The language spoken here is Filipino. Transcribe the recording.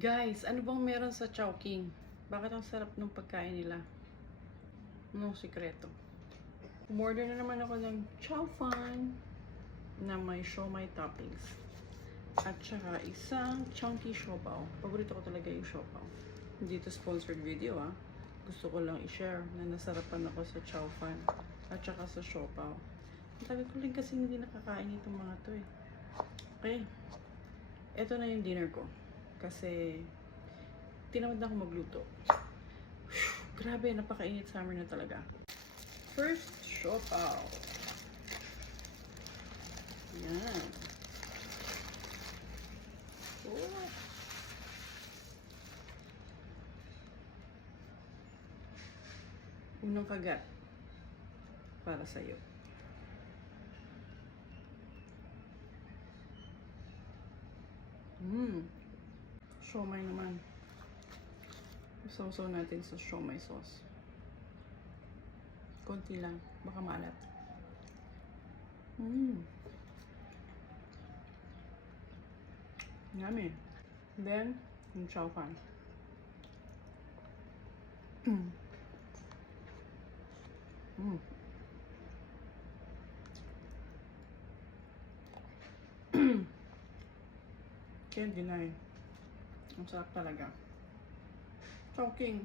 Guys, ano bang meron sa Chowking? Bakit ang sarap ng pagkain nila? No sikreto. Umorder na naman ako ng chow fan na may siomai toppings. At saka isang chunky siopaw. Paborito ko talaga yung siopaw. Hindi ito sponsored video Gusto ko lang i-share na nasarapan ako sa chow fan at saka sa siopaw. Ang tagal ko rin kasi hindi nakakain itong mga to eh. Okay. Ito na yung dinner ko. Kasi tinamad na ako magluto. Grabe, napakainit summer na talaga. First, siopaw. Yan. Oh. Unang kagat para sa'yo. Siomai naman. Sausaw natin sa siomai sauce. Konti lang, baka maalat. Yummy. Then, yung chow fan. Can't deny. Ang sarap talaga. Chowking.